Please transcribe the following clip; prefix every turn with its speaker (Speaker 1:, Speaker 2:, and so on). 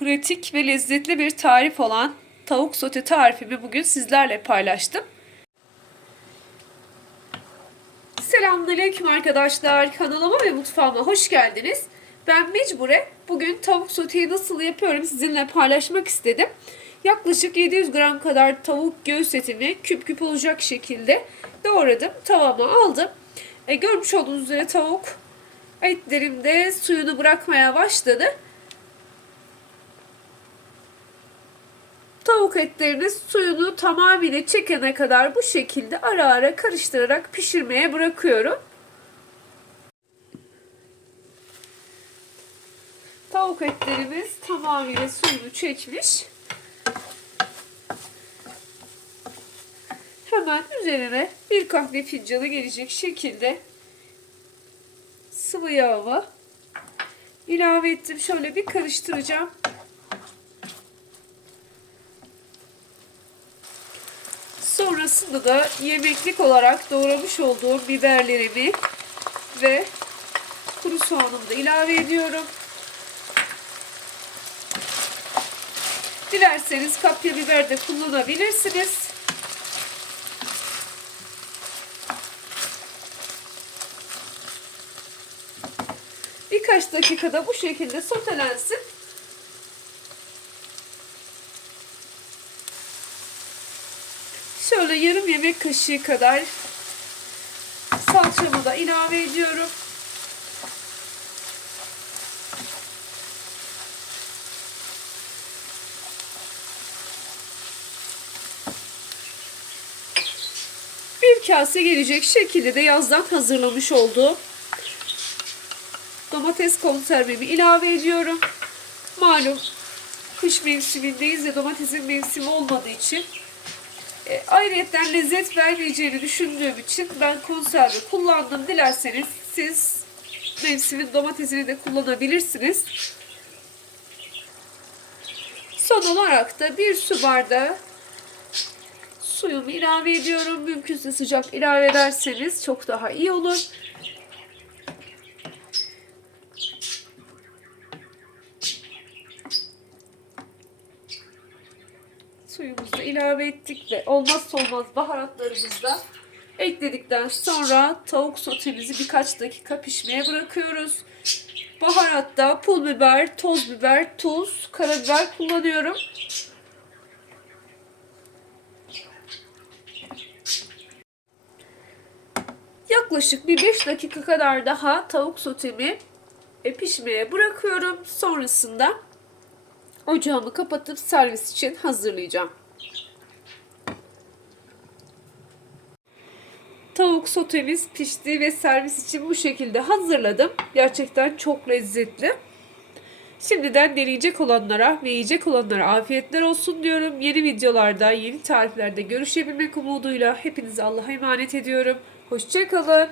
Speaker 1: pratik ve lezzetli bir tarif olan tavuk sote tarifimi bugün sizlerle paylaştım. Selamünaleyküm arkadaşlar. Kanalıma ve mutfağıma hoş geldiniz. Ben Mecbure. Bugün tavuk soteyi nasıl yapıyorum sizinle paylaşmak istedim. Yaklaşık 700 gram kadar tavuk göğüs etini küp küp olacak şekilde doğradım. Tavama aldım. E, görmüş olduğunuz üzere tavuk etlerimde suyunu bırakmaya başladı. Tavuk etlerini suyunu tamamıyla çekene kadar bu şekilde ara ara karıştırarak pişirmeye bırakıyorum. Tavuk etlerimiz tamamıyla suyunu çekmiş. Hemen üzerine bir kahve fincanı gelecek şekilde sıvı yağımı ilave ettim. Şöyle bir karıştıracağım. Sonrasında da yemeklik olarak doğramış olduğum biberlerimi ve kuru soğanımı da ilave ediyorum. Dilerseniz kapya biber de kullanabilirsiniz. Birkaç dakikada bu şekilde sotelensin. Şöyle yarım yemek kaşığı kadar salçamı da ilave ediyorum. Bir kase gelecek şekilde de yazdan hazırlamış olduğum domates konservemi ilave ediyorum. Malum kış mevsimindeyiz ve domatesin mevsimi olmadığı için e, ayrıyetten lezzet vermeyeceğini düşündüğüm için ben konserve kullandım. Dilerseniz siz mevsimin domatesini de kullanabilirsiniz. Son olarak da bir su bardağı suyumu ilave ediyorum. Mümkünse sıcak ilave ederseniz çok daha iyi olur. Suyumuzu da ilave ettik ve olmazsa olmaz baharatlarımızı da ekledikten sonra tavuk sotemizi birkaç dakika pişmeye bırakıyoruz. Baharatta pul biber, toz biber, tuz, karabiber kullanıyorum. Yaklaşık bir 5 dakika kadar daha tavuk sotemi e, pişmeye bırakıyorum. Sonrasında ocağımı kapatıp servis için hazırlayacağım. Tavuk sotemiz pişti ve servis için bu şekilde hazırladım. Gerçekten çok lezzetli. Şimdiden deneyecek olanlara ve yiyecek olanlara afiyetler olsun diyorum. Yeni videolarda, yeni tariflerde görüşebilmek umuduyla hepinizi Allah'a emanet ediyorum. Hoşçakalın.